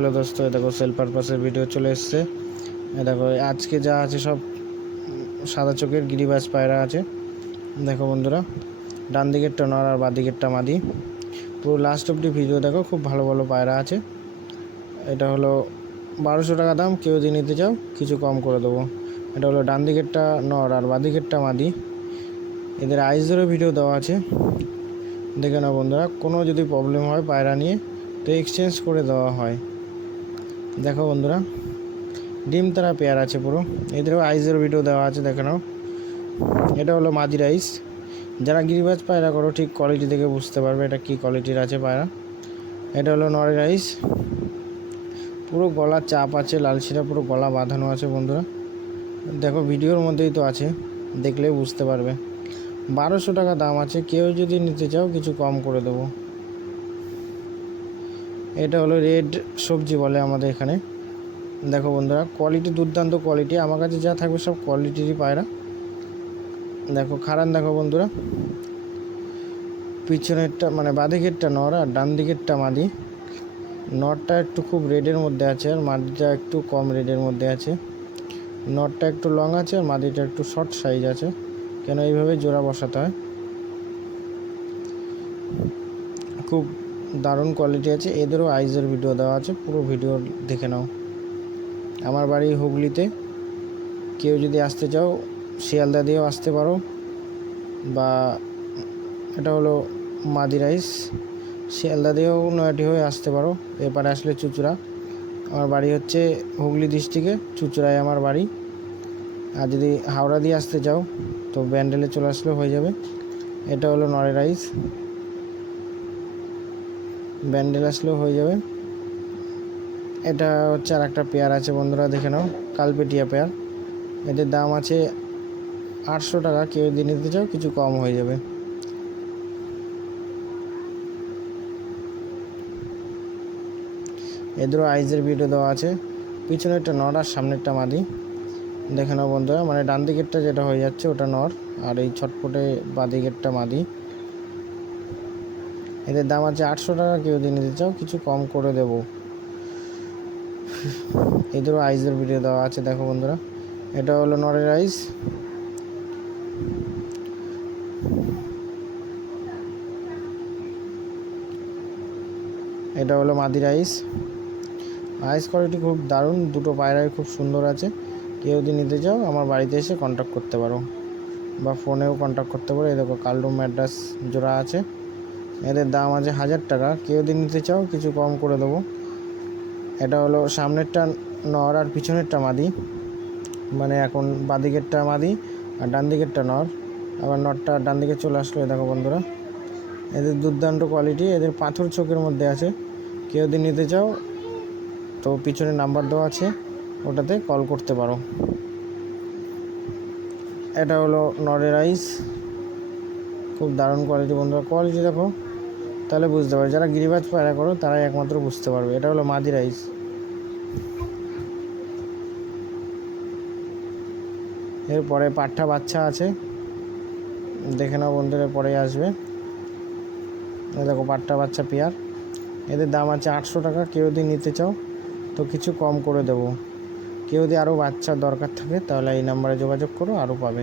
Hello দোস্ত, দেখো sell পারপাসের video চলে এসছে। দেখো আজকে যা আছে সব সাদা চোখের গিরিবাজ পায়রা আছে। দেখো বন্ধুরা, ডান দিকেরটা নর আর বাঁ দিকেরটা মাদি। পুরো লাস্ট অবধি ভিডিও দেখো, খুব ভালো ভালো পায়রা আছে। এটা হলো 1200 টাকা দাম, কেউ যদি নিতে চাও কিছু কম করে দেবো। এটা হলো ডান দিকেরটা নর আর বাঁ দিকেরটা মাদি। এদের আইসেরও ভিডিও দেওয়া আছে, দেখে নাও বন্ধুরা। কোনো যদি প্রবলেম হয় পায়রা নিয়ে তো এক্সচেঞ্জ করে দেওয়া হয়। দেখো বন্ধুরা, ডিম তারা পেয়ার আছে পুরো। এদেরও আইসের ভিডিও দেওয়া আছে, দেখে নাও। এটা হলো মাদি রাইস। যারা গিরিবাজ পায়রা করো ঠিক কোয়ালিটি দেখে বুঝতে পারবে এটা কী কোয়ালিটির আছে পায়রা। এটা হলো নরি রাইস, পুরো গলা চাপ আছে, লালশিরা পুরো গলা বাঁধানো আছে বন্ধুরা। দেখো ভিডিওর মধ্যেই তো আছে, দেখলেই বুঝতে পারবে। 1200 টাকা দাম আছে, কেউ যদি নিতে চাও কিছু কম করে দেবো। এটা হলো রেড সবজি বলে আমাদের এখানে। দেখো বন্ধুরা, কোয়ালিটি দুর্দান্ত কোয়ালিটি, আমার কাছে যা থাকবে সব কোয়ালিটিরই পায়রা। দেখো খারান, দেখো বন্ধুরা, পিছনেরটা মানে বাঁ দিকেরটা নর আর ডান দিকেরটা মাদি। নরটা একটু খুব রেডের মধ্যে আছে আর মাদিটা একটু কম রেডের মধ্যে আছে। নরটা একটু লং আছে আর মাদিটা একটু শর্ট সাইজ আছে, কেন এইভাবে জোড়া বসাতে হয়। খুব দারুণ কোয়ালিটি আছে। এদেরও আইজের ভিডিও দেওয়া আছে, পুরো ভিডিও দেখে নাও। আমার বাড়ি হুগলিতে, কেউ যদি আসতে চাও শিয়ালদা দিয়েও আসতে পারো, বা এটা হলো মাদি রাইস, শিয়ালদা দিয়েও নয়াটি হয়ে আসতে পারো। এপারে আসলে চুঁচুড়া। আমার বাড়ি হচ্ছে হুগলি ডিস্ট্রিক্টে, চুঁচুড়ায় আমার বাড়ি। আর যদি হাওড়া দিয়ে আসতে চাও তো ব্যান্ডেলে চলে আসলে হয়ে যাবে। এটা হলো নরে রাইস, ব্যান্ডেল আসলেও হয়ে যাবে। এটা হচ্ছে আর একটা পেয়ার আছে বন্ধুরা, দেখে নাও, কালপেটিয়া পেয়ার। এদের দাম আছে 800 টাকা, কেউ যদি নিতে চাও কিছু কম হয়ে যাবে। এদেরও আইজের ভিডিও দেওয়া আছে। পিছনেরটা নর আর সামনেরটা মাদি। দেখে নাও বন্ধুরা, মানে ডান দিকেরটা যেটা হয়ে যাচ্ছে ওটা নর আর এই ছটফটে বাঁ দিকেরটা মাদি। এদের দাম আছে 800 টাকা, কেউ যদি নিতে চাও কিছু কম করে দেবো। এদেরও আইসের ভিডিও দেওয়া আছে, দেখো বন্ধুরা। এটা হলো নরের আইস, এটা হলো মাদির আইস। আইস কোয়ালিটি খুব দারুণ, দুটো পায়রাই খুব সুন্দর আছে। কেউ যদি নিতে চাও আমার বাড়িতে এসে কন্ট্যাক্ট করতে পারো, বা ফোনেও কন্ট্যাক্ট করতে পারো। এই দেখো কালডুম ম্যাড্রাস জোড়া আছে, এদের দাম আছে 1000 টাকা, কেউ যদি নিতে চাও কিছু কম করে দেবো। এটা হলো সামনেরটা নর আর পিছনেরটা মাদি, মানে এখন বাঁ দিকেরটা মাদি আর ডান দিকেরটা নর। আবার নরটা ডান দিকে চলে আসলো, দেখো বন্ধুরা। এদের দুর্দান্ত কোয়ালিটি, এদের পাথর চোখের মধ্যে আছে। কেউ যদি নিতে চাও তো পিছনে নাম্বার দেওয়া আছে, ওটাতে কল করতে পারো। এটা হলো নরের আইস, খুব দারুণ কোয়ালিটি বন্ধুরা। কোয়ালিটি দেখো, তাহলে বুঝতে পারবে। যারা গিরিবাজ পায়রা করো তারাই একমাত্র বুঝতে পারবে। এটা হলো মাদি রাইস। এরপরে পাঠা বাচ্চা আছে, দেখে নাও বন্ধুরা, পরে আসবে। দেখো পাঠা বাচ্চা পেয়ার, এদের দাম আছে 800 টাকা, কেউ যদি নিতে চাও তো কিছু কম করে দেবো। কেউ যদি আরও বাচ্চার দরকার থাকে তাহলে এই নাম্বারে যোগাযোগ করো, আরও পাবে।